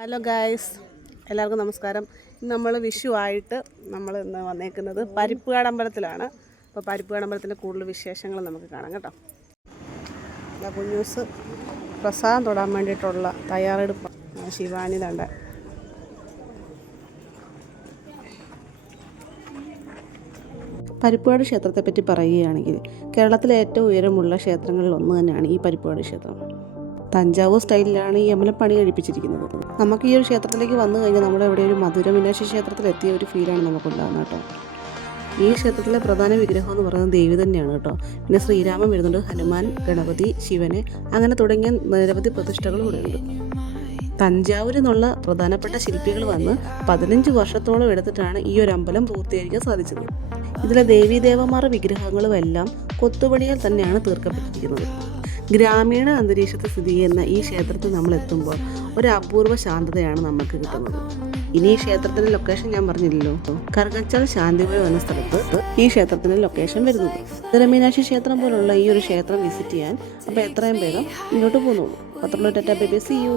Hello guys, എല്ലാവർക്കും നമസ്കാരം. നമ്മൾ വിഷു ആയിട്ട് നമ്മൾ ഇന്ന് വന്നേക്കുന്നത് പരിപ്പുകാട് അമ്പലത്തിലാണ്. അപ്പോൾ പരിപ്പുകാട് അമ്പലത്തിൻ്റെ കൂടുതൽ വിശേഷങ്ങൾ നമുക്ക് കാണാം കേട്ടോ. കുഞ്ഞൂസ് പ്രസാദം തൊടാൻ വേണ്ടിയിട്ടുള്ള തയ്യാറെടുപ്പ് ശിവാനിലുണ്ട്. പരിപ്പുകാട് ക്ഷേത്രത്തെപ്പറ്റി പറയുകയാണെങ്കിൽ കേരളത്തിലെ ഏറ്റവും ഉയരമുള്ള ക്ഷേത്രങ്ങളിൽ ഒന്ന് തന്നെയാണ് ഈ പരിപ്പുകാട് ക്ഷേത്രം. തഞ്ചാവൂർ സ്റ്റൈലിലാണ് ഈ അമ്പലം പണി കഴിപ്പിച്ചിരിക്കുന്നത്. നമുക്ക് ഈ ഒരു ക്ഷേത്രത്തിലേക്ക് വന്നു കഴിഞ്ഞാൽ നമ്മളെവിടെ ഒരു മധുര മീനാക്ഷി ക്ഷേത്രത്തിലെത്തിയ ഒരു ഫീലാണ് നമുക്കുണ്ടാകുന്നത് കേട്ടോ. ഈ ക്ഷേത്രത്തിലെ പ്രധാന വിഗ്രഹം എന്ന് പറയുന്നത് ദേവി തന്നെയാണ് കേട്ടോ. പിന്നെ ശ്രീരാമൻ വരുന്നുണ്ട്, ഹനുമാൻ, ഗണപതി, ശിവന്, അങ്ങനെ തുടങ്ങിയ നിരവധി പ്രതിഷ്ഠകൾ ഇവിടെ ഉണ്ട്. തഞ്ചാവൂരിൽ നിന്നുള്ള പ്രധാനപ്പെട്ട ശില്പികൾ വന്ന് 15 വർഷത്തോളം എടുത്തിട്ടാണ് ഈ ഒരു അമ്പലം പൂർത്തീകരിക്കാൻ സാധിച്ചത്. ഇതിലെ ദേവീദേവന്മാരുടെ വിഗ്രഹങ്ങളുമെല്ലാം കൊത്തുപണിയാൽ തന്നെയാണ് തീർക്കപ്പെട്ടിരിക്കുന്നത്. ഗ്രാമീണ അന്തരീക്ഷത്തിൽ സ്ഥിതി ചെയ്യുന്ന ഈ ക്ഷേത്രത്തിൽ നമ്മൾ എത്തുമ്പോൾ ഒരു അപൂർവ ശാന്തതയാണ് നമുക്ക് കിട്ടുന്നത്. ഇനി ഈ ക്ഷേത്രത്തിൻ്റെ ലൊക്കേഷൻ ഞാൻ പറഞ്ഞില്ലല്ലോ, കറുകച്ചാൽ ശാന്തിപുരം എന്ന സ്ഥലത്ത് ഈ ക്ഷേത്രത്തിൻ്റെ ലൊക്കേഷൻ വരുന്നത്. മധുരമീനാക്ഷി ക്ഷേത്രം പോലുള്ള ഈ ഒരു ക്ഷേത്രം വിസിറ്റ് ചെയ്യാൻ അപ്പോൾ എത്രയും വേഗം ഇങ്ങോട്ട് പോകുന്നു. പത്രമുള്ള tata bye bye, see U.